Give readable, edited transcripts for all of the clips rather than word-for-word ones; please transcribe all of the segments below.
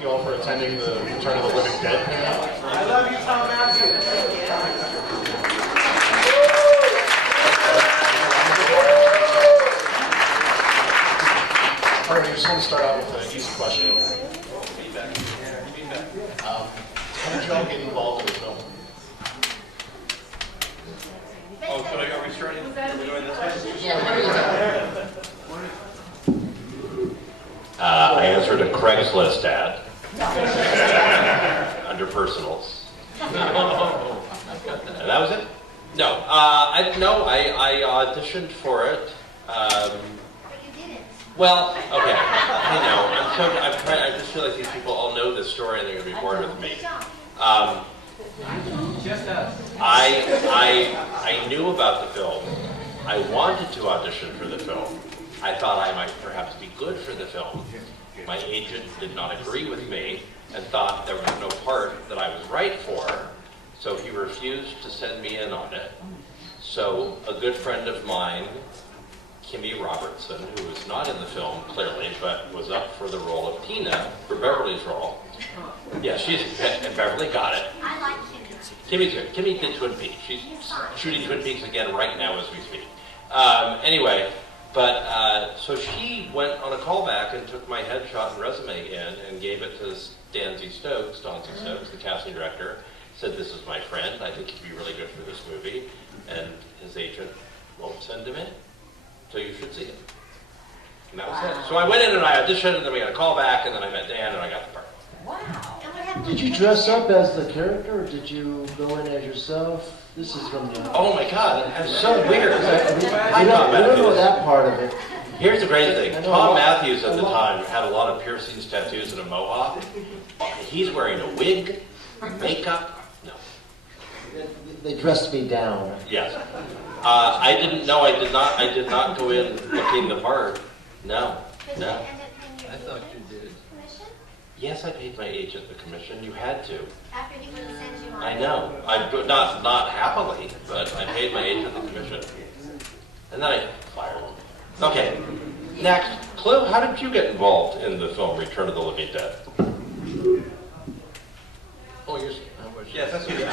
you all for attending the Return of the Living Dead panel. I love you, Tom Matthews. All right, I just want to start out with an easy question. How did y'all get involved in the film? Oh, so are we starting? Are we doing this way? Yeah, I answered a Craigslist ad under personals. And that was it? No, I auditioned for it. Well, okay, I just feel like these people all know this story and they're going to be bored with me. Just us. I knew about the film. I wanted to audition for the film. I thought I might perhaps be good for the film. My agent did not agree with me and thought there was no part that I was right for, so he refused to send me in on it. So a good friend of mine, Kimmy Robertson, who was not in the film, clearly, but was up for the role of Tina, for Beverly's role. Yeah, and Beverly got it. I like Kimmy. Kimmy's good. Kimmy did Twin Peaks. She's shooting Twin Peaks again right now as we speak. Anyway, so she went on a callback and took my headshot and resume in and gave it to Don C. Stokes, the casting director. Said, "This is my friend. I think he'd be really good for this movie." And his agent won't send him in. So you should see it. And that was it. So I went in and I auditioned, and then we got a call back, and then I met Dan, and I got the part. Wow. And what happened? Did you dress up as the character, or did you go in as yourself? This is from the... Oh my God, that's so weird. I don't know that part of it. Here's the great thing. Tom Matthews at the time had a lot of piercings, tattoos, and a mohawk. He's wearing a wig, makeup. No. They dressed me down. Yes. I didn't know. I did not go in looking the part. No. I thought you did. Yes, I paid my agent the commission. You had to. After he would have sent you on. I know. Not happily, but I paid my agent the commission. And then I fired him. Okay. Next. Clue, how did you get involved in the film Return of the Living Dead? Oh, you're... Yes, that's what you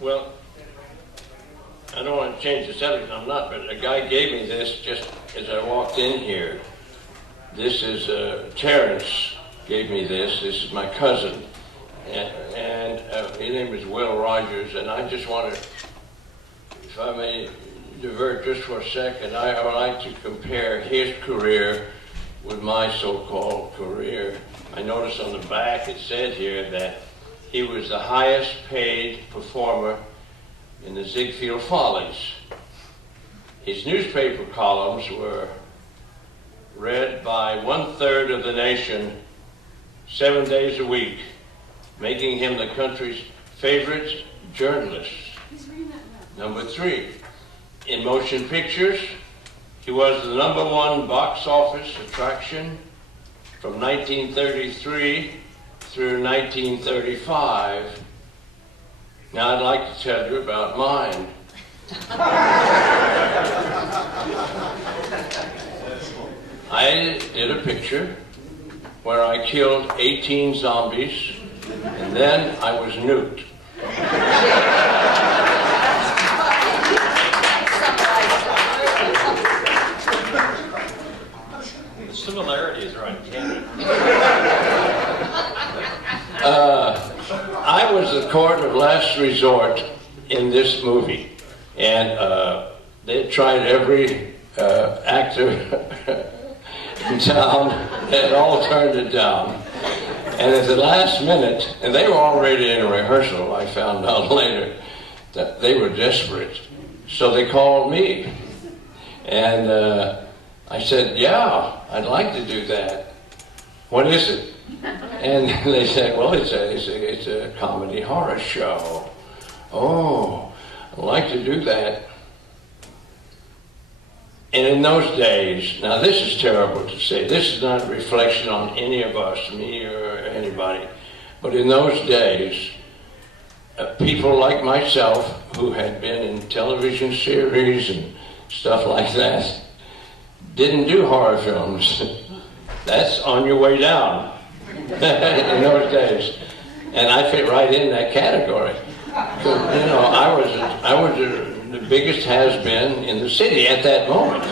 Well, I don't want to change the subject, I'm not, but a guy gave me this just as I walked in here. This is, Terrence gave me this. This is my cousin. And his name is Will Rogers, and I just want to, if I may divert just for a second, I would like to compare his career with my so-called career. I noticed on the back it said here that he was the highest paid performer in the Ziegfeld Follies. His newspaper columns were read by 1/3 of the nation 7 days a week, making him the country's favorite journalist. Number 3, in motion pictures, he was the #1 box office attraction from 1933 through 1935. Now I'd like to tell you about mine. I did a picture where I killed 18 zombies, and then I was nuked. The similarities are uncanny. I was the court of last resort in this movie, and they tried every actor in town, and all turned it down. And at the last minute, and they were already in a rehearsal, I found out later that they were desperate, so they called me. And I said, yeah, I'd like to do that. What is it? And they said, well, it's a comedy horror show. Oh, I'd like to do that. And in those days, now this is terrible to say, this is not a reflection on any of us, me or anybody, but in those days, people like myself who had been in television series and stuff like that, didn't do horror films. That's on your way down in those days. And I fit right in that category. So, you know, I was the biggest has-been in the city at that moment.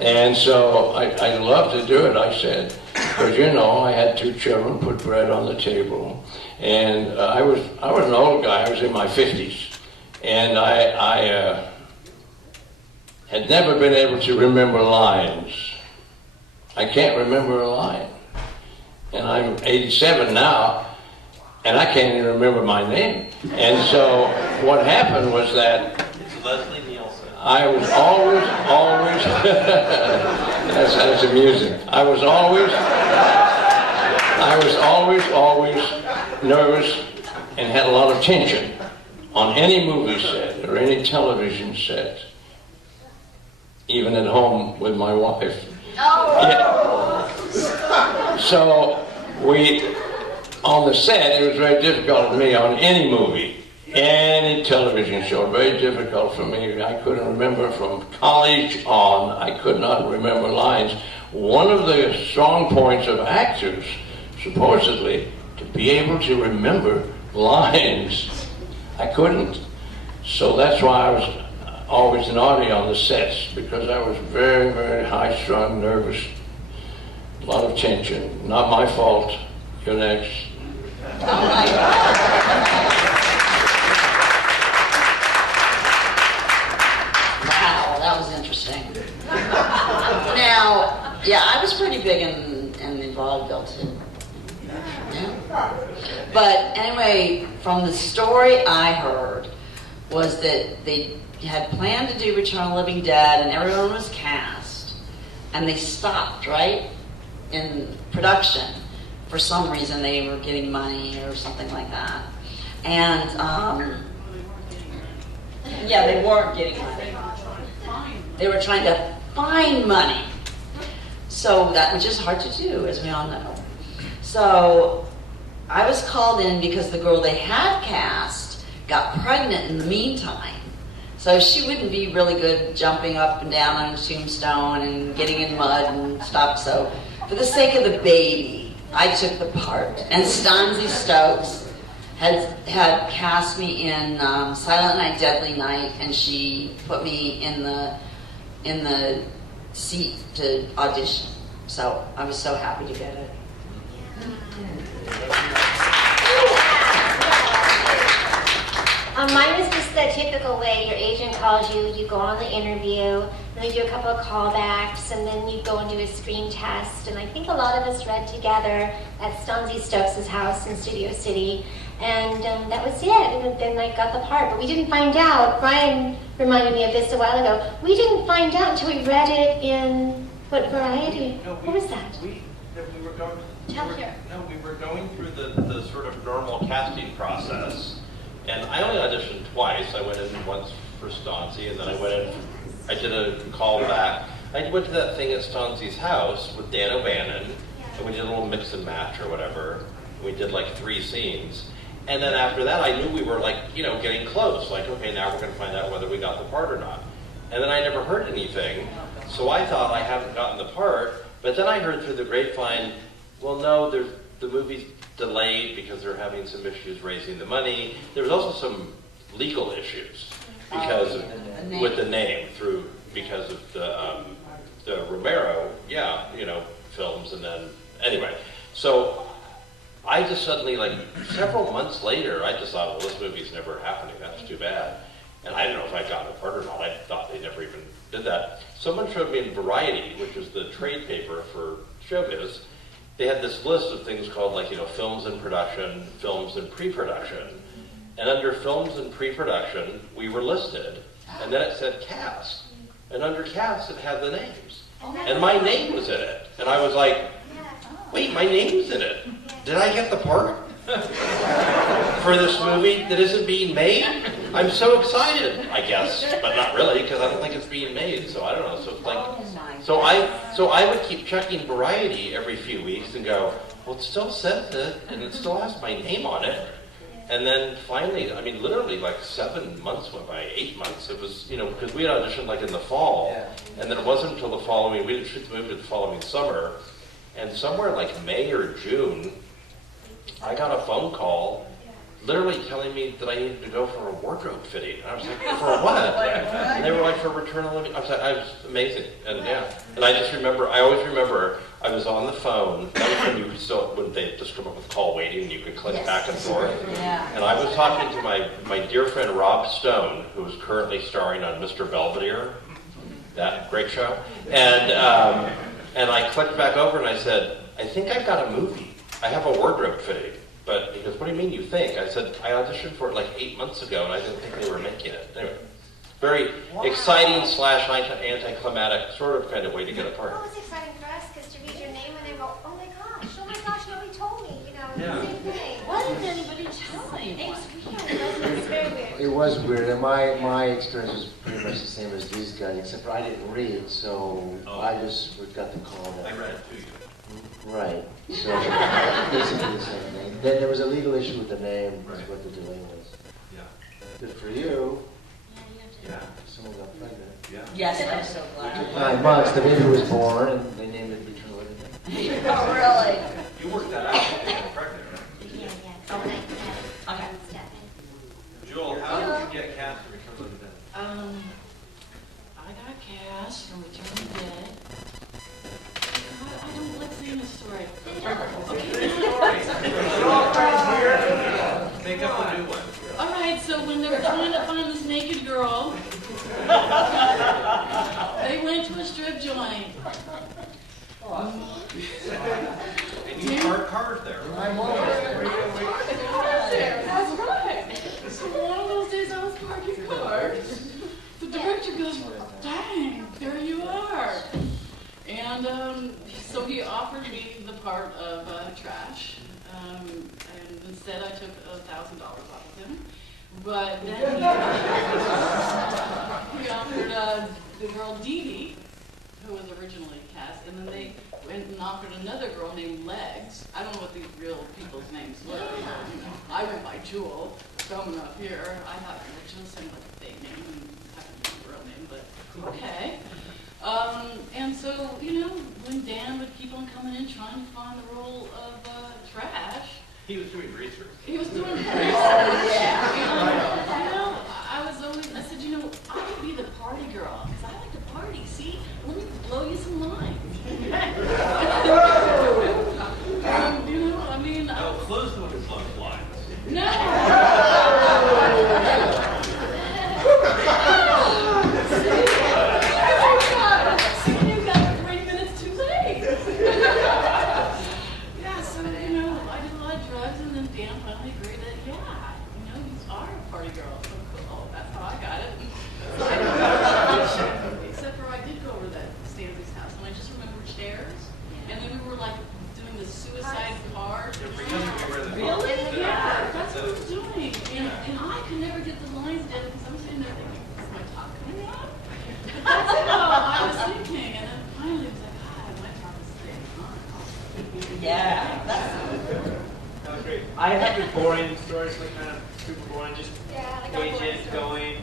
And so I loved to do it, I said. Because, you know, I had 2 children, put bread on the table. And I was an old guy, I was in my 50s. And I had never been able to remember lines. I can't remember a line. And I'm 87 now, and I can't even remember my name. And so what happened was that It's Leslie Nielsen. I was always, that's amusing. I was always nervous and had a lot of tension on any movie set or any television set, even at home with my wife. Yeah. So on the set, it was very difficult for me on any movie, any television show, very difficult for me. I couldn't remember from college on, I could not remember lines. One of the strong points of actors, supposedly, to be able to remember lines. I couldn't. So that's why I was always naughty on the sets, because I was very, very high-strung, nervous, a lot of tension. Not my fault. You're next. Oh my God. Wow, that was interesting. Now, yeah, I was pretty big in the vaudeville too. Yeah. But anyway, from the story I heard was that they had planned to do Return of the Living Dead and everyone was cast. And they stopped, right, in production. For some reason they were getting money or something like that. And, yeah, they weren't getting money. They were trying to find money. So that was just hard to do, as we all know. So I was called in because the girl they had cast got pregnant in the meantime. So she wouldn't be really good jumping up and down on a tombstone and getting in mud and stuff. So for the sake of the baby, I took the part. And Stanzi Stokes had cast me in Silent Night, Deadly Night, and she put me in the seat to audition. So I was so happy to get it. Mine was just the typical way. Your agent calls you, you go on the interview, and they do a couple of callbacks, and then you go and do a screen test. And I think a lot of us read together at Stanzi Stokes' house in Studio City, and that was it. And then I got the part, but we didn't find out. Brian reminded me of this a while ago. We didn't find out until we read it in, what, Variety? What was that? We were going. Tell her. No, we were going through the sort of normal casting process. And I only auditioned twice. I went in once for Stanzi, and then I did a call back. I went to that thing at Stanzi's house with Dan O'Bannon, and we did a little mix and match or whatever. We did like 3 scenes. And then after that, I knew we were like, getting close. Like, okay, now we're going to find out whether we got the part or not. And then I never heard anything, so I thought I haven't gotten the part. But then I heard through the grapevine, well, no, the movie's delayed because they're having some issues raising the money. There was also some legal issues because with the name because of the Romero, films, and then anyway. So I just suddenly, like several months later, I just thought, well, this movie's never happening. That's too bad. And I didn't know if I'd gotten a part or not. I thought they never even did that. Someone showed me in Variety, which was the trade paper for showbiz. They had this list of things called films in production, films in pre-production. And under films in pre-production, we were listed. And then it said cast. And under cast, it had the names. And my name was in it. And I was like, wait, my name's in it. Did I get the part for this movie that isn't being made? I'm so excited, I guess, but not really, because I don't think it's being made. So I don't know. So it's like, so I would keep checking Variety every few weeks and go, well, it still says it, and it still has my name on it. And then finally, I mean, literally like 7 months went by, 8 months. It was, because we had auditioned like in the fall, and then it wasn't until the following, we did shoot the movie the following summer, and somewhere like May or June, I got a phone call literally telling me that I needed to go for a wardrobe fitting. And I was like, for what? And they were like, for Return of the Living. I was amazing. And and I just remember, I always remember, I was on the phone. That was when when they just come up with call waiting and you could click back and forth. Yeah. And I was talking to my dear friend Rob Stone, who is currently starring on Mr. Belvedere, that great show. And I clicked back over and I said, I think I've got a movie. I have a wardrobe fitting. But he goes, what do you mean you think? I said, I auditioned for it like 8 months ago and I didn't think they were making it. Anyway, very exciting / anticlimactic sort of kind of way to get a part. Well, it was exciting for us because to read your name and then go, oh my gosh, nobody told me, same thing. Why didn't anybody tell me? It was weird, it was very weird. It was weird, and my experience was pretty much the same as these guys, except for I didn't read, so I just got the call. I read it to you. Right. So basically the same thing. Then there was a legal issue with the name, is what the delay was. Yeah. Good for you. Yeah. Someone got pregnant. Yeah. Yes, I'm so It glad. took 9 months, the baby was born, and they named it Return of the Living. Oh, really? You worked that out when you were pregnant, right? Yeah. Oh, nice. Okay. Joel, how did you get cast to Return of the Living? I got cast from Return of the Dead. I don't like saying this story. Make up a new one. All right, so when they were trying to find this naked girl, they went to a strip joint. And you worked hard there. That's right. So one of those days I was parking cars. The director goes, dang, there you are. And so he offered me the part of Trash, and instead I took $1,000 off of him. But then he offered the girl Dee Dee, who was originally cast, and then they went and offered another girl named Legs. I don't know what the real people's names were. I went by Jewel, coming up here. I thought it was just like a fake name and happened to be a real name, but okay. And so, when Dan would keep on coming in trying to find the role of Trash, He was doing research. he was doing research. I said, I could be the party girl, because I like to party, see? Let me blow you some lines. Close the windows on lines. No! You got 3 minutes too late. Yeah, so, I did a lot of drugs, and then Dan finally agreed that, you are a party girl. So cool. That's how I got it. Except for I did go over to that Stanley's house, and I just remember chairs, and then we were like doing the suicide card. Really? Yeah, that's what I was doing. And I could never get the lines down because I'm sitting there thinking, is my top coming out? But that's how I was thinking. And then finally it was like, God, my top is staying on. Yeah. That was great. I have the boring stories, like kind of super boring, just agent going,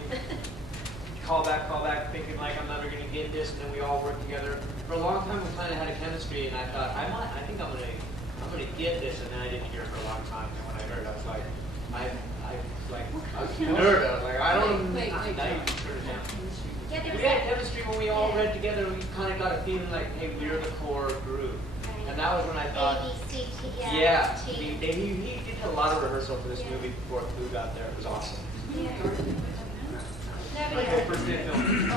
call back, thinking like I'm never gonna get this, and then we all work together. For a long time, we kind of had a chemistry, and I thought, I think I'm gonna get this, and then I didn't hear it for a long time. And when I heard, I was like, I was nervous. Like I don't. Wait. Now you turn it down. Yeah, there We was had chemistry when we all read together. We kind of got a feeling like, hey, we're the core group, and that was when I thought. ABC, Yeah, T. he did a lot of rehearsal for this movie before Clue got there. It was awesome. Nobody First day of film.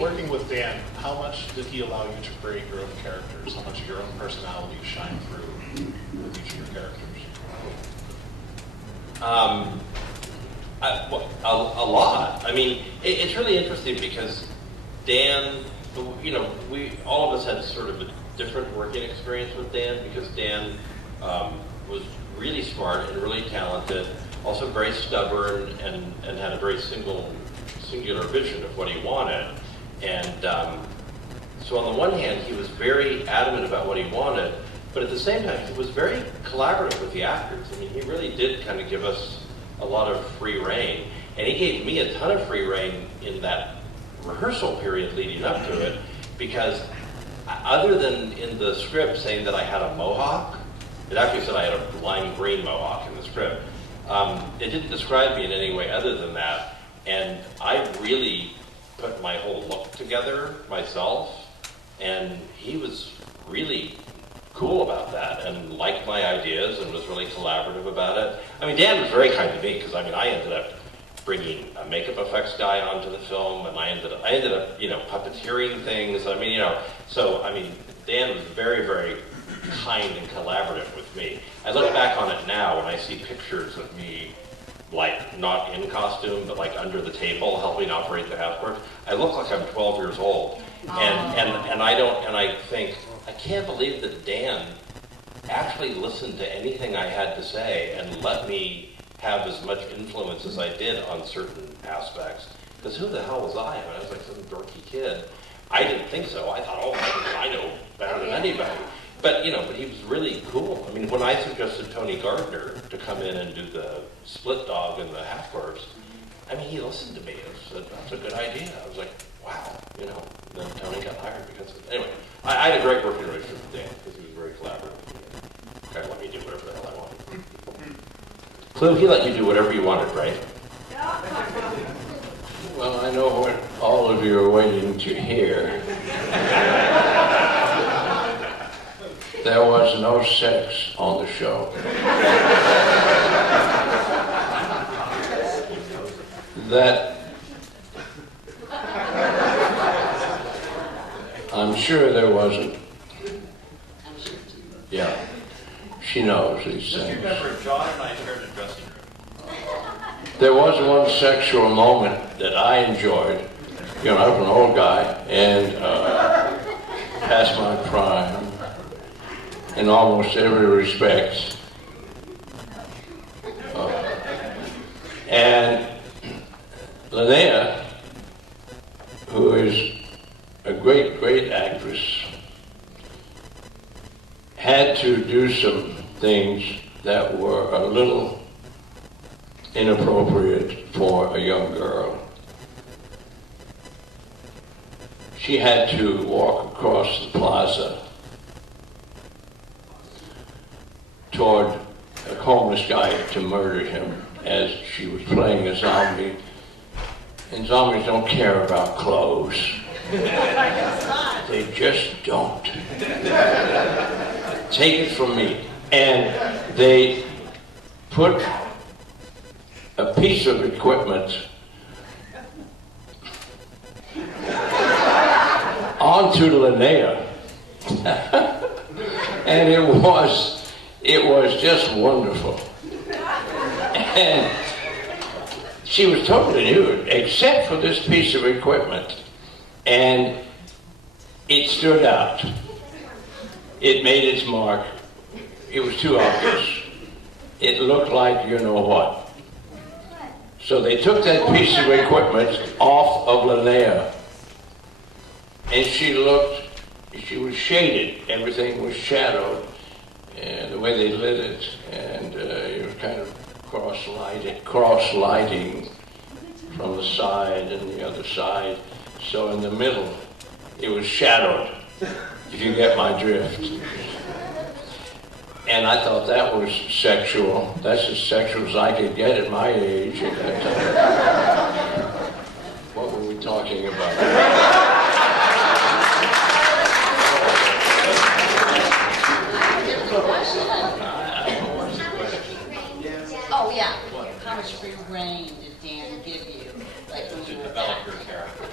Working with Dan, how much did he allow you to create your own characters? How much of your own personality shine through with each of your characters? A lot. I mean, it's really interesting because Dan, we all of us had sort of a different working experience with Dan because Dan was really smart and really talented, also very stubborn and had a very singular vision of what he wanted. And so on the one hand, he was very adamant about what he wanted, But at the same time, he was very collaborative with the actors. I mean, he really did kind of give us a lot of free rein. And he gave me a ton of free rein in that rehearsal period leading up to it, because other than in the script saying that I had a mohawk, it actually said I had a lime green mohawk in the script. It didn't describe me in any way other than that. And I really put my whole look together myself, and he was really cool about that and liked my ideas and was really collaborative about it. I mean, Dan was very kind to me, because I mean, I ended up bringing a makeup effects guy onto the film, and I ended up, you know, puppeteering things. I mean, you know, so I mean, Dan was very, very kind and collaborative with me. I look back on it now and I see pictures of me, like not in costume, but like under the table helping operate the half court. I look like I'm 12 years old, and I think, I can't believe that Dan actually listened to anything I had to say and let me have as much influence as I did on certain aspects. Because who the hell was I? I mean, I was like some dorky kid. I didn't think so. I thought, oh, I know better than anybody. But, you know, but he was really cool. I mean, when I suggested Tony Gardner to come in and do the split dog and the half corpse, I mean, he listened to me and said, that's a good idea. I was like, wow, you know. And then Tony got hired because of it. Anyway, I had a great working relationship with Dan because he was very collaborative with me. Kind of let me do whatever the hell I wanted. Clue, he let you do whatever you wanted, right? Well, I know what all of you are waiting to hear. There was no sex on the show. That, I'm sure there wasn't. Yeah, she knows these things. Just remember, John and I shared a dressing room. There was one sexual moment that I enjoyed. You know, I was an old guy and past my prime in almost every respect. And Linnea, who is a great, great actress, had to do some things that were a little inappropriate for a young girl. She had to walk across the plaza toward a homeless guy to murder him as she was playing a zombie. And zombies don't care about clothes. They just don't. Take it from me. And they put a piece of equipment onto Linnea. And it was just wonderful. And she was totally nude, except for this piece of equipment. And it stood out. It made its mark. It was too obvious. It looked like you know what. So they took that piece of equipment off of Linnea. And she was shaded. Everything was shadowed. And the way they lit it, and it was kind of cross-lighting from the side and the other side. So in the middle, it was shadowed, if you get my drift. And I thought that was sexual. That's as sexual as I could get at my age at that time. What were we talking about? Oh, yeah. How much free rein did Dan give you? Like when you were Develop your character.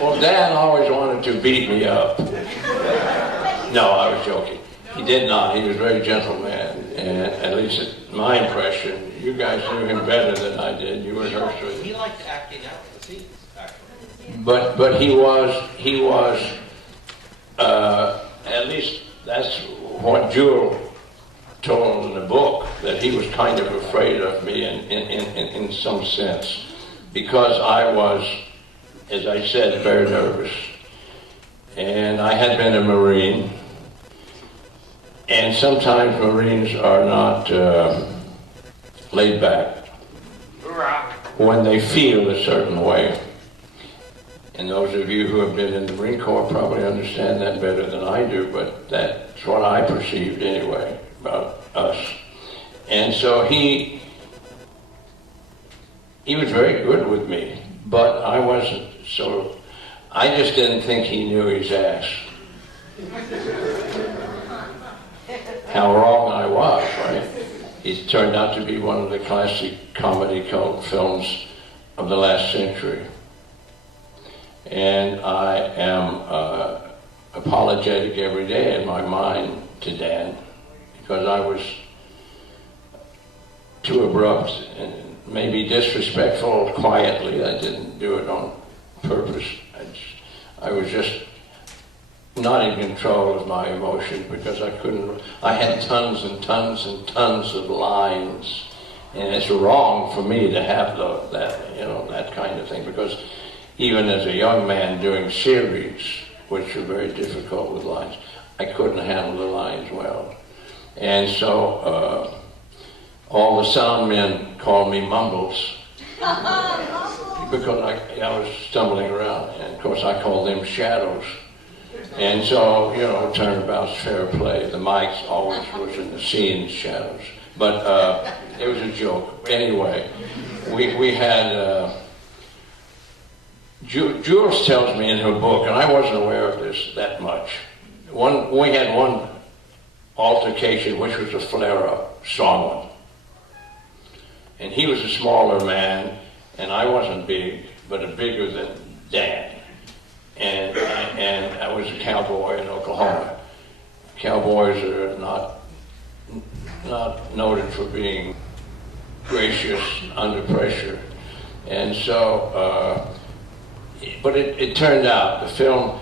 Well, Dan always wanted to beat me up. No, I was joking. He did not. He was a very gentle man. And at least it's my impression. You guys knew him better than I did. You rehearsed with him. He liked acting out the scenes, actually. But he was, at least that's what Jewel told in the book, that he was kind of afraid of me in some sense, because I was, as I said, very nervous. And I had been a Marine, And sometimes Marines are not laid back when they feel a certain way. And those of you who have been in the Marine Corps probably understand that better than I do, but that's what I perceived anyway about us. And so he was very good with me, but I wasn't. So I just didn't think he knew his ass. How wrong I was, right? He turned out to be one of the classic comedy cult films of the last century. And I am apologetic every day in my mind to Dan, because I was too abrupt and maybe disrespectful quietly. I didn't do it on purpose. I was just not in control of my emotions because I had tons and tons and tons of lines. And it's wrong for me to have that kind of thing, because even as a young man doing series, which are very difficult with lines, I couldn't handle the lines well. And so all the sound men called me Mumbles because I was stumbling around, and of course I called them Shadows. And so, turnabout's fair play. The mics always was in the scene, Shadows. But it was a joke. Anyway, we had... Jules tells me in her book, and I wasn't aware of this that much. We had one altercation, which was a flare-up, song. And he was a smaller man, and I wasn't big, but bigger than Dan. And I was a cowboy in Oklahoma. Cowboys are not noted for being gracious under pressure. And so... But it turned out, the film,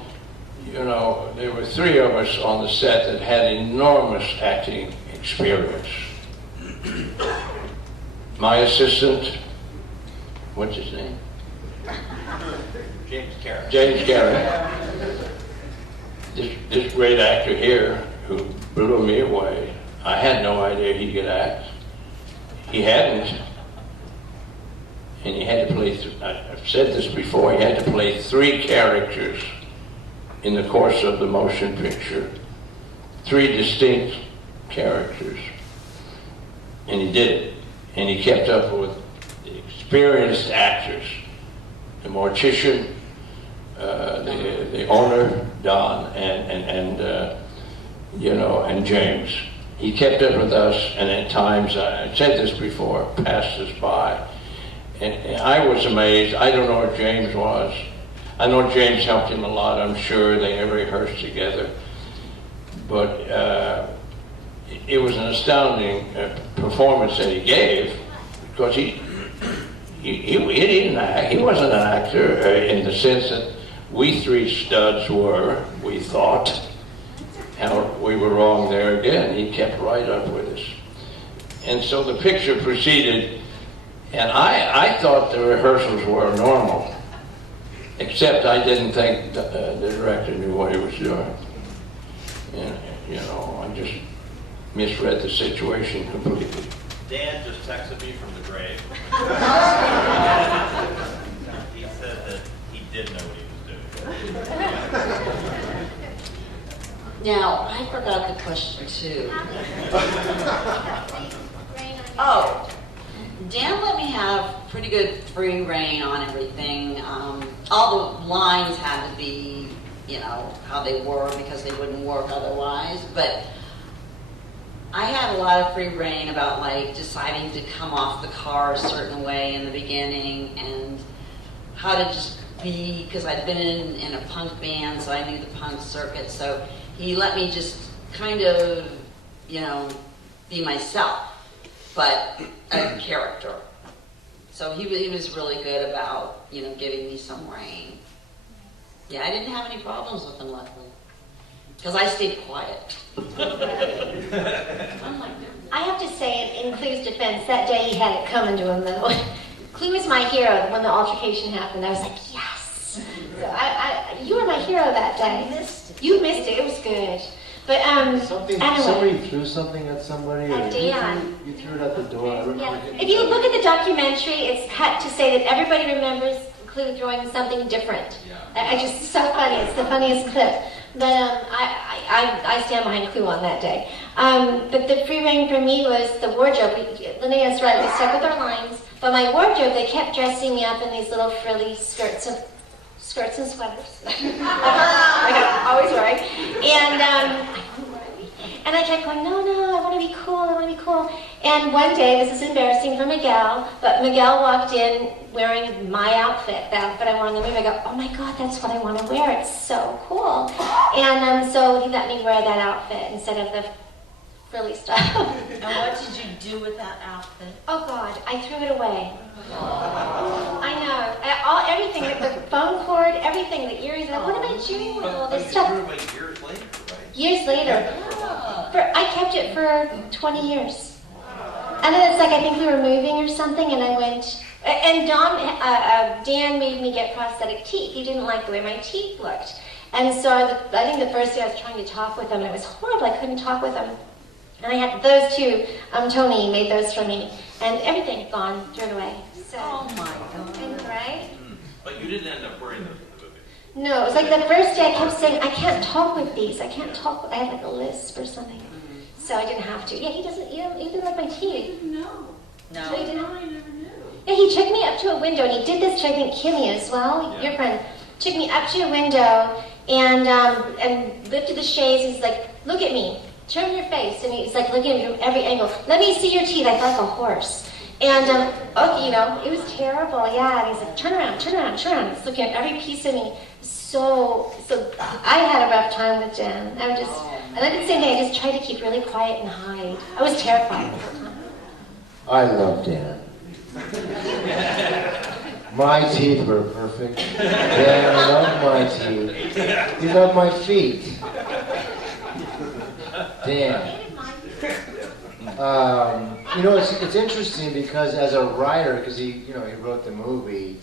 there were three of us on the set that had enormous acting experience. My assistant, what's his name? James Garrett. James Garrett. This great actor here who blew me away. I had no idea he could act. He hadn't. And he had to play, I've said this before, he had to play 3 characters in the course of the motion picture. 3 distinct characters. And he did it. And he kept up with the experienced actors. The mortician, the owner, Don, and James. He kept up with us, and at times, I said this before, passed us by. And I was amazed. I don't know what James was. I know James helped him a lot, I'm sure. They never rehearsed together. But it was an astounding performance that he gave, because he didn't act. He wasn't an actor in the sense that we 3 studs were, we thought. And we were wrong there again. He kept right up with us. And so the picture proceeded. And I thought the rehearsals were normal, except I didn't think the director knew what he was doing. And, I just misread the situation completely. Dan just texted me from the grave. He said that he did know what he was doing. Now, I forgot the question too. Oh. Dan let me have pretty good free reign on everything. All the lines had to be, how they were, because they wouldn't work otherwise. But I had a lot of free reign about deciding to come off the car a certain way in the beginning, and how to just be, because I'd been in a punk band, so I knew the punk circuit. So he let me just kind of, be myself, but a character. So he was really good about, giving me some reign. Yeah, I didn't have any problems with him, luckily, because I stayed quiet. I have to say, in Clue's defense, that day he had it coming to him, though. Clue was my hero when the altercation happened. I was like, yes! So you were my hero that day. I missed it. You missed it. It was good. But Something, anyway. somebody threw something at somebody, or At you Dan. threw it at the door. I remember Yeah. hitting If you that. look at the documentary, it's cut to say that everybody remembers Clue throwing something different. It's just so funny. It's the funniest clip. But I stand behind Clue on that day. But the free reign for me was the wardrobe. Linnea's right. We stuck with our lines. But my wardrobe, they kept dressing me up in these little frilly skirts and sweaters. Like I'm always wearing. And I kept going, no, I want to be cool, I want to be cool. And one day, this is embarrassing for Miguel, but Miguel walked in wearing my outfit, the outfit I wore in the movie. I go, oh my God, that's what I want to wear. It's so cool. And so he let me wear that outfit instead of the frilly stuff. And what did you do with that outfit? Oh God, I threw it away. I know. Everything, the phone cord, everything, the earrings. What am I doing with all this stuff? Years later, right? Years later. I kept it for 20 years. And then it's like, I think we were moving or something, and I went, and Dan made me get prosthetic teeth. He didn't like the way my teeth looked. And so I think the first day I was trying to talk with him, and it was horrible. I couldn't talk with him. And I had those two, Tony made those for me. And everything gone, threw it away. So, Oh my God. right? But you didn't end up wearing them in the movie. No, it was like the first day I kept saying, I can't talk with these. I can't talk. I had like a lisp or something. So I didn't have to. Yeah, he didn't like my teeth. No. No. So he didn't. I never knew. Yeah, he took me up to a window, and he did this to, I think, Kimmy as well, your friend. Took me up to a window and lifted the shades. He's like, look at me. Turn your face. And he's like looking at me from every angle. Let me see your teeth. I felt like a horse. And, it was terrible, yeah. And he's like, turn around. He's looking at every piece of me. So I had a rough time with Dan. And at the same day, I just tried to keep really quiet and hide. I was terrified the whole time. I love Dan. My teeth were perfect. Dan loved my teeth. He loved my feet. Dan. It's interesting because as a writer, because he wrote the movie,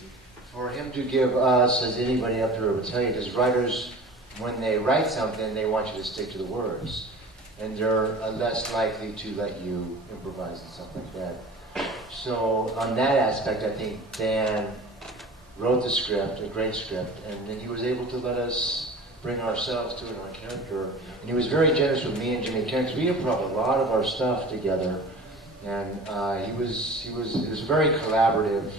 for him to give us, as anybody up there would tell you, because writers, when they write something, they want you to stick to the words. And they're less likely to let you improvise and stuff like that. So on that aspect, I think Dan wrote the script, a great script, and then he was able to let us bring ourselves to it, our character. And he was very generous with me and Jimmy Karen, because we improv a lot of our stuff together. And it was very collaborative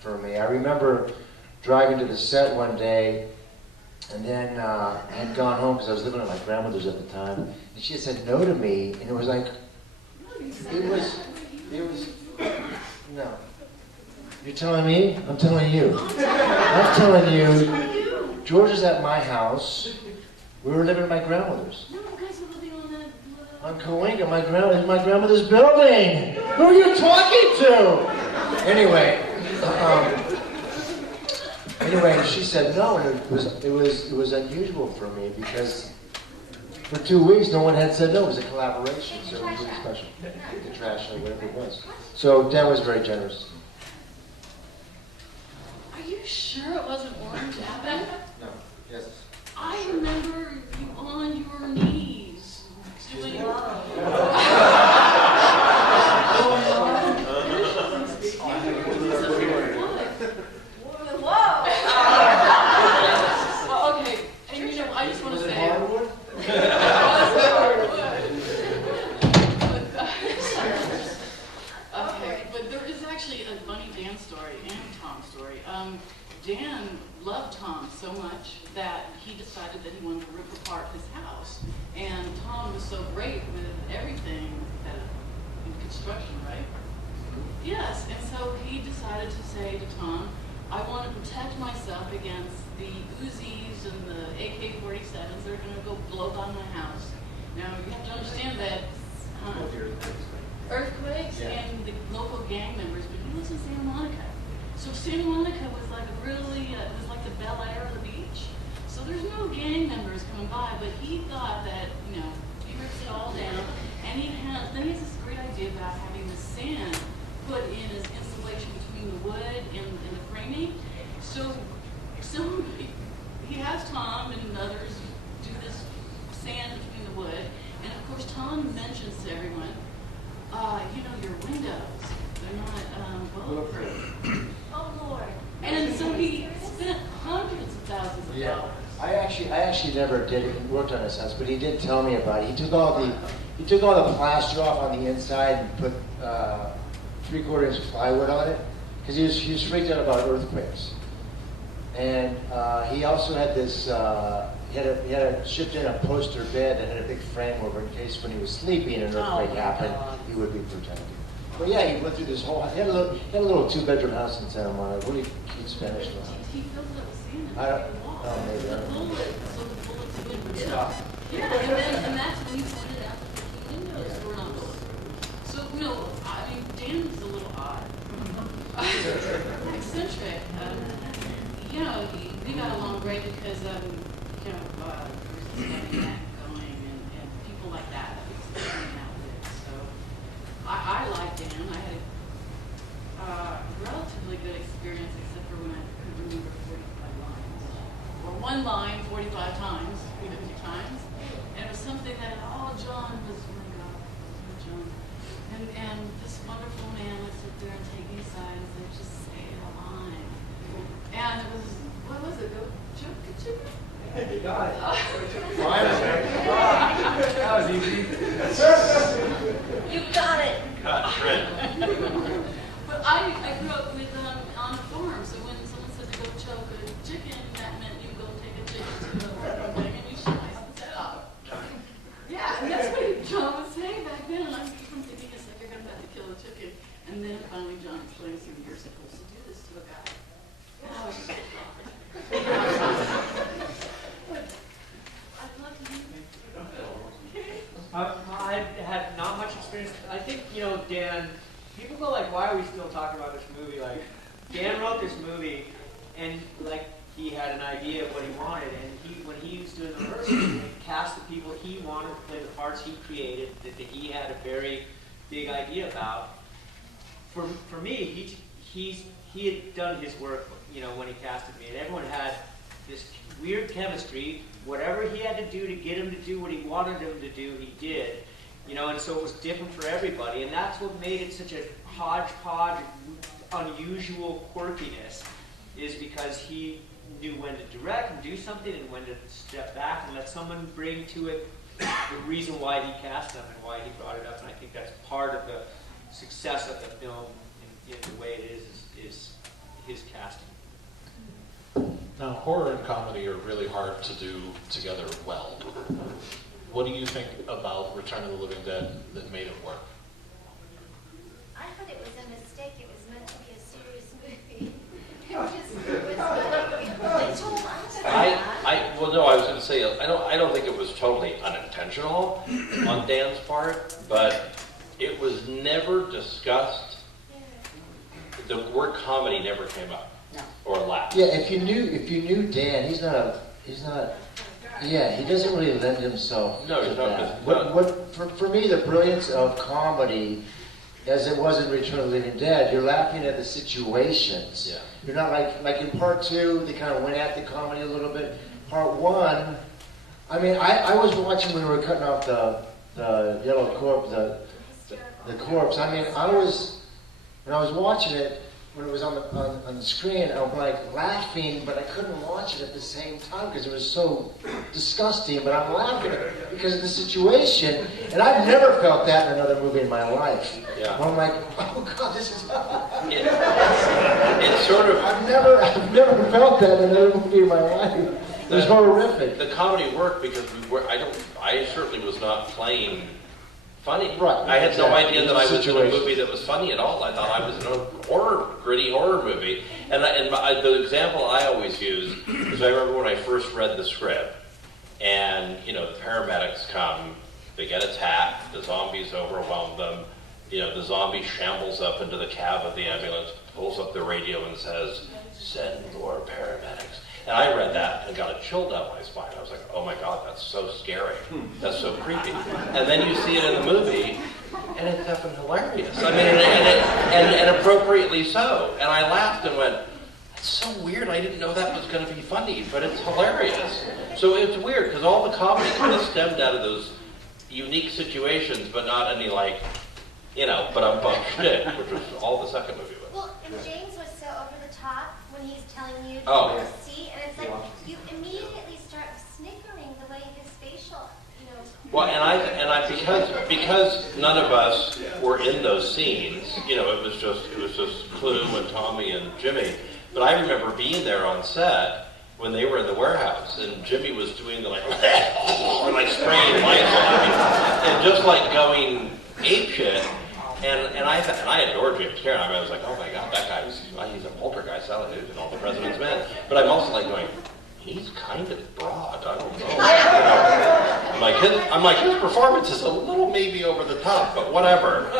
for me. I remember driving to the set one day, and then I had gone home because I was living at my grandmother's at the time, and she had said no to me, and it was like, no. You're telling me? I'm telling you. I'm telling you, George is at my house. We were living at my grandmother's. No, you guys were living on that. On Coinga, my grandmother's building. Who are you talking to? Anyway, she said no, and it was unusual for me because for 2 weeks no one had said no. It was a collaboration, so it was really special. The trash or whatever it was. So Dan was very generous. Are you sure it wasn't Orange Abbott? No. Yes. I remember you on your knees. Doing Well, okay, and I just want to say. Okay, but there is actually a funny Dan story and Tom story. Dan loved Tom so much that he decided that he wanted to rip apart his house. And Tom was so great with everything in construction, right? Yes, and so he decided to say to Tom, I want to protect myself against the Uzis and the AK-47s that are going to go blow by my house. Now, you have to understand that earthquakes and the local gang members, but he lives in Santa Monica. So Santa Monica was like it was like the Bel Air of the beach. So there's no gang members coming by, but he thought that, he rips it all down, and then he has this great idea about having the sand put in as insulation between the wood and the framing. So he has Tom and others do this sand between the wood, actually never did it, worked on his house, but he did tell me about it. He took all the plaster off on the inside and put 3/4 inch plywood on it because he was freaked out about earthquakes. And he also had this. He had shipped in a poster bed that had a big frame over in case when he was sleeping and an earthquake happened, he would be protected. But yeah, he went through this whole. He had a little 2-bedroom house in Santa Monica, really cute Spanish house. He fills it with sand. I don't. Maybe. I don't know. Bullets, so the bullets wouldn't jump. Yeah, and that's when you pointed out that the windows were not bullets. So, I mean, Dan was a little odd. Eccentric. We got along great because, there was this dynamic going and people like that was hanging out with. So, I liked Dan. I had a relatively good experience, except for when I couldn't remember 45 lines. Or one line 45 times, 50 times. And it was something that, John was, oh my God, John. And this wonderful man would sit there and take these signs and just say a line. And it was, what was it? Go choke the chicken? You got it. That was easy. You got it. Cut, shred. But I grew up with on a farm, so when someone said to go choke a chicken, that meant you go take a chicken to a thing and you slice the head off. Yeah, and that's what John was saying back then, and I'm thinking it's like you're gonna have to kill a chicken. And then finally John explains to me, you're supposed to do this to a guy. And I was just like, I'd love to hear I had not much experience. I think, Dan, people go like, why are we still talking about this movie? Like, Dan wrote this movie, and like, he had an idea of what he wanted, and when he was doing the rehearsal, he cast the people he wanted to play the parts he created, that he had a very big idea about. For me, he had done his work, when he casted me, and everyone had this weird chemistry. Whatever he had to do to get him to do what he wanted him to do, he did. And so it was different for everybody, and that's what made it such a hodgepodge, unusual quirkiness, is because he knew when to direct and do something and when to step back and let someone bring to it the reason why he cast them and why he brought it up. And I think that's part of the success of the film in the way it is his casting. Now, horror and comedy are really hard to do together well. What do you think about Return of the Living Dead that made it work? I thought it was a mistake. It was meant to be a serious movie. It was told I was going to say, I don't think it was totally unintentional on Dan's part, but it was never discussed. The word comedy never came up. Or laugh. Yeah, if you knew Dan, he's not. Yeah, he doesn't really lend himself. No, to he's that. not. For me, the brilliance of comedy, as it was in Return of the Living Dead, you're laughing at the situations. Yeah. You're not like in part 2, they kind of went at the comedy a little bit. Part 1, I mean, I was watching when we were cutting off the yellow corpse, the corpse. I mean, when I was watching it. When it was on the screen, I was like laughing, but I couldn't watch it at the same time because it was so disgusting. But I'm laughing because of the situation, and I've never felt that in another movie in my life. Yeah. Where I'm like, oh God, this is. It's sort of. I've never felt that in another movie in my life. It was horrific. The comedy worked because I certainly was not playing funny. Right. I had no idea that I was in a Situation. movie that was funny at all. I thought I was in a gritty horror movie. And the example I always use is I remember when I first read the script, and the paramedics come, they get attacked, the zombies overwhelm them. The zombie shambles up into the cab of the ambulance, pulls up the radio and says, "Send more paramedics." And I read that and got a chill down my spine. I was like, oh my God, that's so scary. That's so creepy. And then you see it in the movie, and it's effing hilarious. I mean, and appropriately so. And I laughed and went, that's so weird. I didn't know that was going to be funny, but it's hilarious. So it's weird, because all the comedy kind of stemmed out of those unique situations, but not any but I'm bump shit, which was all the second movie was. Well, and James was so over the top when he's telling you Oh. to see, and it's like you immediately start snickering Well, because none of us were in those scenes, you know, it was just Clue and Tommy and Jimmy. But I remember being there on set when they were in the warehouse, and Jimmy was doing the like, or like spraying lights on me, and just like going apeshit. And I adored James Cameron. I was like, oh my God, that guy he's a poltergeist, that dude, and All the President's Men. But I'm also like going, he's kind of broad. I don't know. I'm like his performance is a little maybe over the top, but whatever.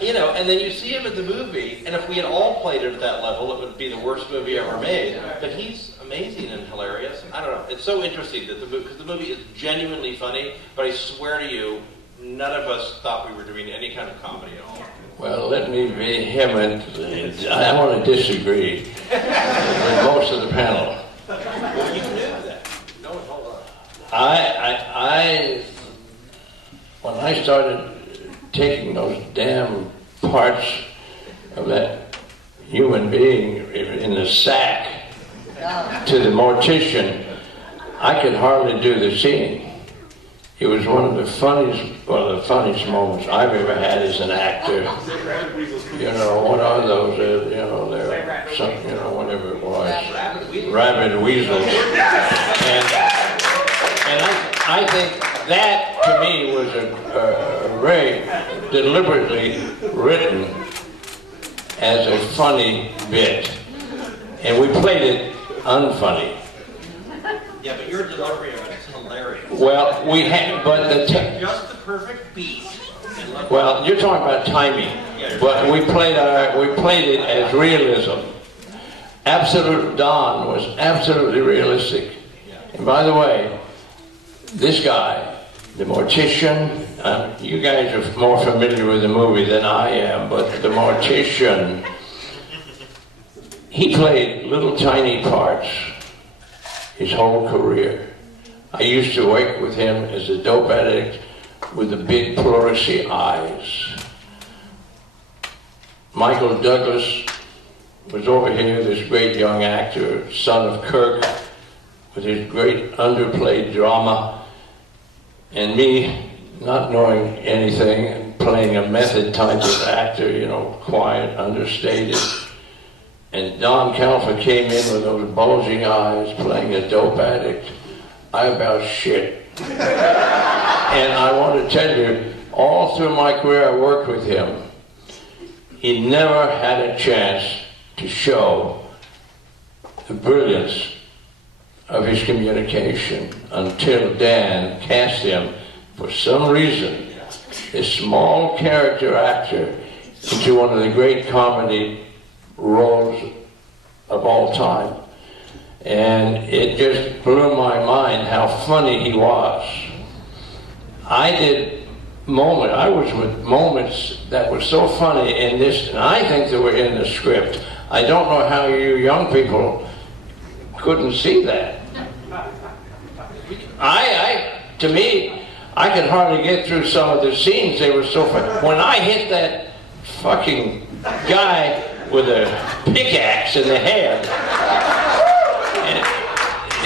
You know, and then you see him in the movie, and if we had all played it at that level, it would be the worst movie ever made. But he's amazing and hilarious. I don't know. It's so interesting that because the movie is genuinely funny, but I swear to you, none of us thought we were doing any kind of comedy at all. Well, let me vehement. I want to disagree with most of the panel. Well, you can do that. No, hold on. When I started taking those damn parts of that human being in the sack to the mortician, I could hardly do the scene. It was one of the funniest moments I've ever had as an actor. You know, what are those? You know, they're some, you know, whatever it was, rabid weasels. And I think that to me was a very deliberately written as a funny bit, and we played it unfunny. Yeah, but your delivery of it is hilarious. Well, we had, but just the perfect beat. Well, you're talking about timing, but we played it as realism. Absolute Don was absolutely realistic. And by the way, this guy, the mortician, you guys are more familiar with the movie than I am, but the mortician, he played little tiny parts his whole career. I used to work with him as a dope addict with the big pleurisy eyes. Michael Douglas was over here, this great young actor, son of Kirk, with his great underplayed drama, and me not knowing anything and playing a method type of actor, you know, quiet, understated. And Don Calfa came in with those bulging eyes, playing a dope addict. I about shit. And I want to tell you, all through my career I worked with him. He never had a chance to show the brilliance of his communication until Dan cast him, for some reason, a small character actor, into one of the great comedy roles of all time. And it just blew my mind how funny he was. I was with moments that were so funny in this, and I think they were in the script. I don't know how you young people couldn't see that. To me, I could hardly get through some of the scenes. They were so funny. When I hit that fucking guy with a pickaxe in the head, and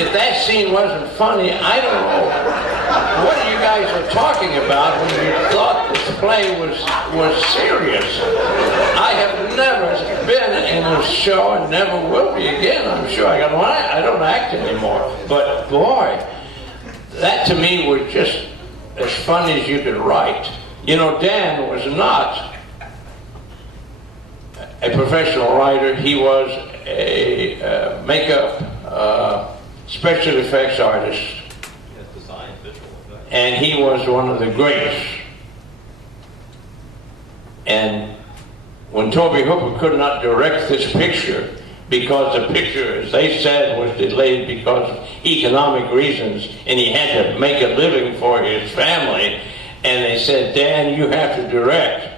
if that scene wasn't funny, I don't know what you guys were talking about when you thought this play was serious. I have never been in a show and never will be again, I'm sure. I don't act anymore. But boy, that to me was just as funny as you could write. You know, Dan was not a professional writer. He was a makeup, special effects artist. And he was one of the greats. And when Toby Hooper could not direct this picture, because the picture, as they said, was delayed because of economic reasons, and he had to make a living for his family, and they said, Dan, you have to direct.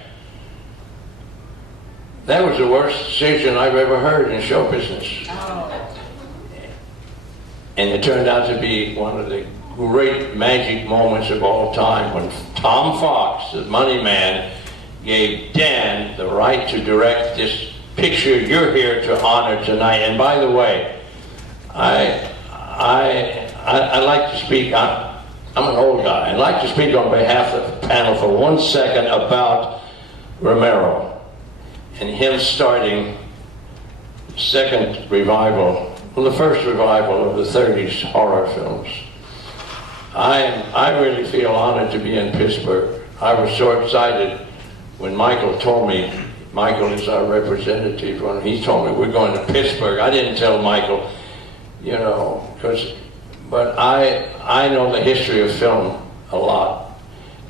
That was the worst decision I've ever heard in show business. And it turned out to be one of the great magic moments of all time when Tom Fox, the money man, gave Dan the right to direct this picture you're here to honor tonight. And by the way, I like to speak I'm an old guy. I'd like to speak on behalf of the panel for 1 second about Romero and him starting the second revival, well, the first revival of the 30s horror films. I really feel honored to be in Pittsburgh. I was so excited when Michael told me, Michael is our representative, when he told me we're going to Pittsburgh. I didn't tell Michael, you know, but I know the history of film a lot.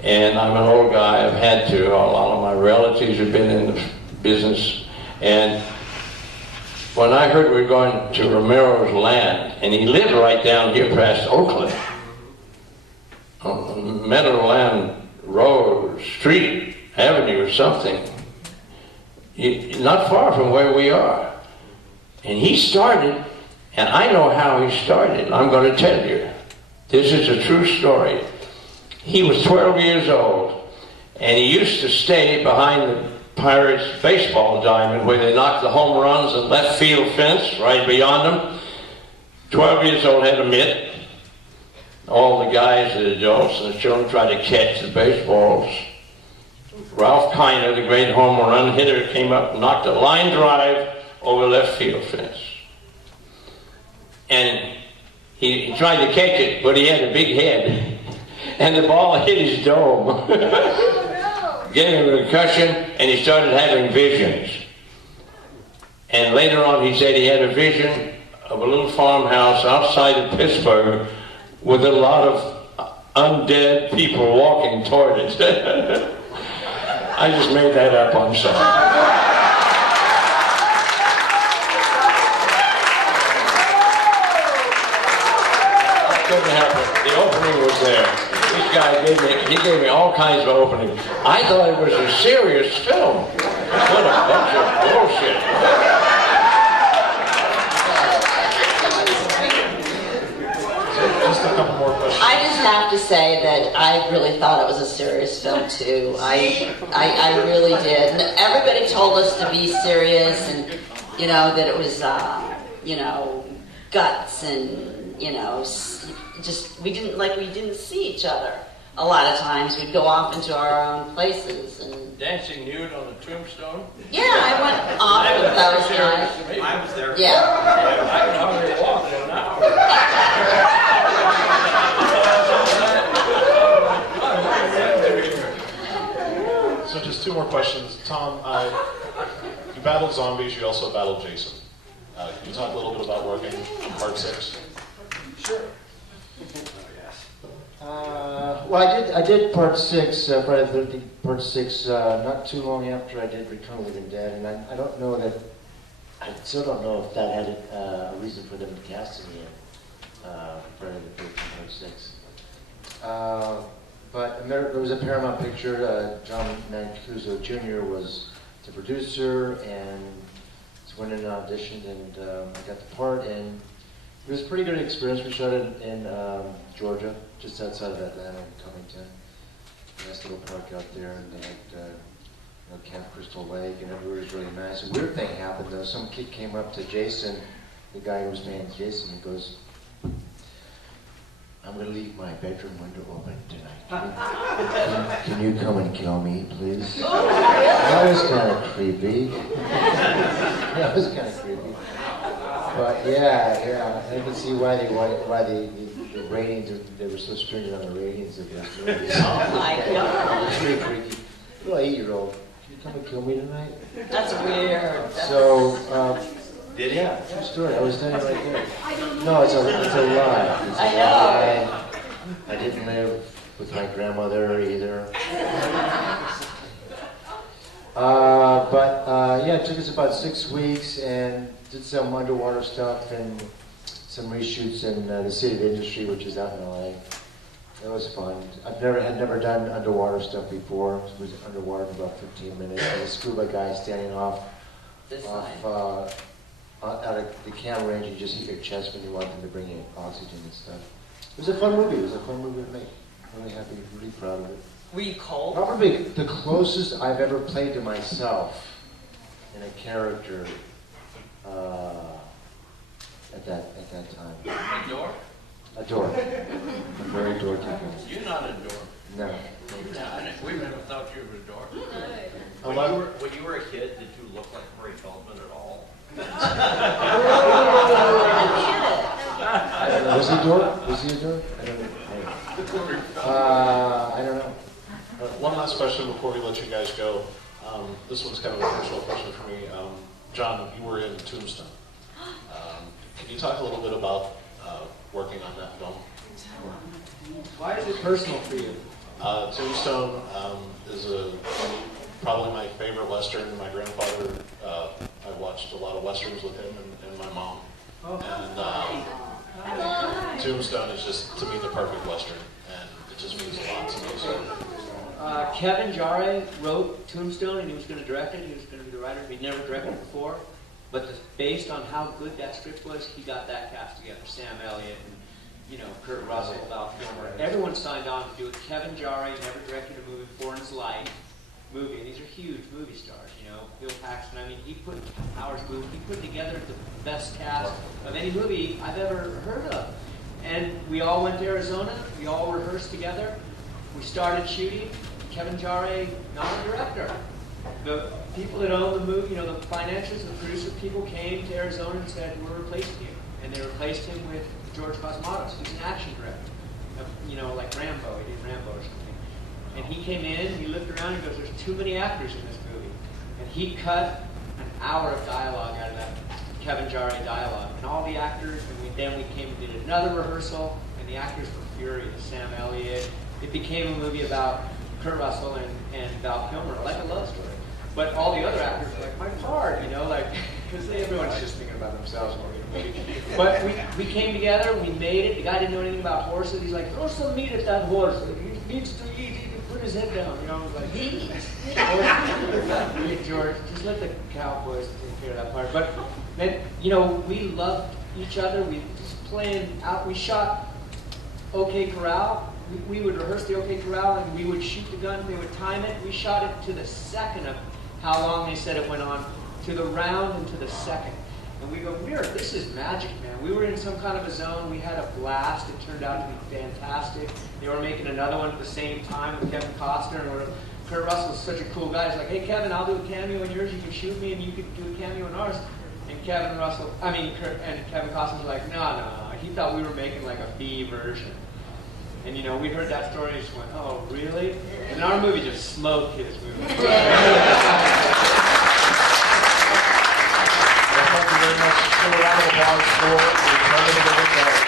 And I'm an old guy, I've had to. A lot of my relatives have been in the business. And when I heard we were going to Romero's land, and he lived right down here past Oakland, on Meadowland Road, Street, Avenue or something, not far from where we are. And he started, and I know how he started. I'm going to tell you. This is a true story. He was 12 years old, and he used to stay behind the Pirates baseball diamond where they knocked the home runs and left field fence right beyond them. 12 years old, had a mitt. All the guys, the adults, and the children tried to catch the baseballs. Ralph Kiner, the great home run hitter, came up and knocked a line drive over left field fence. And he tried to catch it, but he had a big head. And the ball hit his dome. Gave him a concussion, and he started having visions. And later on he said he had a vision of a little farmhouse outside of Pittsburgh with a lot of undead people walking toward it. I just made that up, I'm sorry. Couldn't help it. The opening was there. This guy gave me all kinds of openings. I thought it was a serious film. What a bunch of bullshit. Just a couple more questions. I just have to say that I really thought it was a serious film too. I really did. And everybody told us to be serious, and you know that it was you know, guts and you know, just we didn't see each other. A lot of times we'd go off into our own places and Dancing nude on the tombstone? yeah, I went off with those guys. I was there. Yeah. I can hardly walk in an hour. So just two more questions. Tom, you battled zombies, you also battled Jason. Can you talk a little bit about working on part 6? Sure. Well, I did part 6, Friday the 13th, part 6, not too long after I did Return of the Living Dead, and I don't know that, I still don't know if that had a reason for them casting me in Friday the 13th, part 6. But there was a Paramount picture, John Mancuso Jr. was the producer, and went in and auditioned, and I got the part, and it was a pretty good experience. We shot it in Georgia, just outside of Atlanta, in Covington. Nice little park out there, and they had Camp Crystal Lake, and everywhere was really nice. A weird thing happened though. Some kid came up to Jason, the guy who was playing Jason, he goes, "I'm going to leave my bedroom window open tonight. Can you come and kill me, please?" That was kind of creepy. That was kind of creepy. But yeah, I can see why the ratings, they were so stringent on the ratings of those movies. Oh my God. It's pretty freaky. Little 8-year-old, can you come and kill me tonight? That's weird. So, Did he? yeah, true story. I was standing right there. No, it's a lie. It's a I know. lie. I didn't live with my grandmother either. Yeah, it took us about 6 weeks and did some underwater stuff and some reshoots in the City of Industry, which is out in LA. That was fun. Had never done underwater stuff before. It was underwater for about 15 minutes. And a scuba guy standing off out of the camera range. You just hit your chest when you want them to bring in oxygen and stuff. It was a fun movie. It was a fun movie to make. Really happy, really proud of it. Were you cold? Probably the closest I've ever played to myself in a character at that time. New York? A dork. I'm very dorky. You're not a dork. No. We never thought you were a dork. When you were a kid, did you look like Murray Feldman at all? Was he a dork? Was he a dork? I don't know. I don't know. One last question before we let you guys go. This one's kind of a personal question for me. John, you were in Tombstone. Can you talk a little bit about working on that film? Why is it personal for you? Tombstone is probably my favorite Western. My grandfather, I watched a lot of Westerns with him and my mom. And Tombstone is just, to me, the perfect Western, and it just means a lot to me. So, Kevin Jarre wrote Tombstone, and he was going to direct it. He was going to be the writer. He'd never directed it before. But based on how good that script was, he got that cast together. Sam Elliott and, Kurt Russell, Val Kilmer. Everyone signed on to do it. Kevin Jarre never directed a movie before in his life. And these are huge movie stars, Bill Paxton. I mean, he put together the best cast of any movie I've ever heard of. And we all went to Arizona. We all rehearsed together. We started shooting. Kevin Jarre, not a director. The people that own the movie, the financiers, the producer people came to Arizona and said, we're replacing you. And they replaced him with George Cosmatos, who's an action director. Like Rambo. He did Rambo or something. And he came in, he looked around and goes, there's too many actors in this movie. And he cut an hour of dialogue out of that Kevin Jarre dialogue. And all the actors, and then we came and did another rehearsal, and the actors were furious. Sam Elliott. It became a movie about Kurt Russell and Val Kilmer, like a love story. But all the other actors were like, my part, because everyone's just thinking about themselves more than a movie. But we came together, we made it. The guy didn't know anything about horses. He's like, throw some meat at that horse. He needs to eat. He can put his head down. I was like, George, just let the cowboys take care of that part. But then, we loved each other. We just playing out. We shot OK Corral. We would rehearse the OK Corral, and we would shoot the gun. They would time it. We shot it to the second of how long they said it went on, to the round and to the second. And we go, this is magic, man. We were in some kind of a zone. We had a blast. It turned out to be fantastic. They were making another one at the same time with Kevin Costner. And Kurt Russell was such a cool guy. He's like, hey, Kevin, I'll do a cameo in yours. You can shoot me, and you can do a cameo in ours. And Kevin Costner was like, no. He thought we were making like a B version. And we heard that story and just went, oh, really? And our movie just smoked his movie. thank you very much. Still a round of applause for Return of the Living Dead.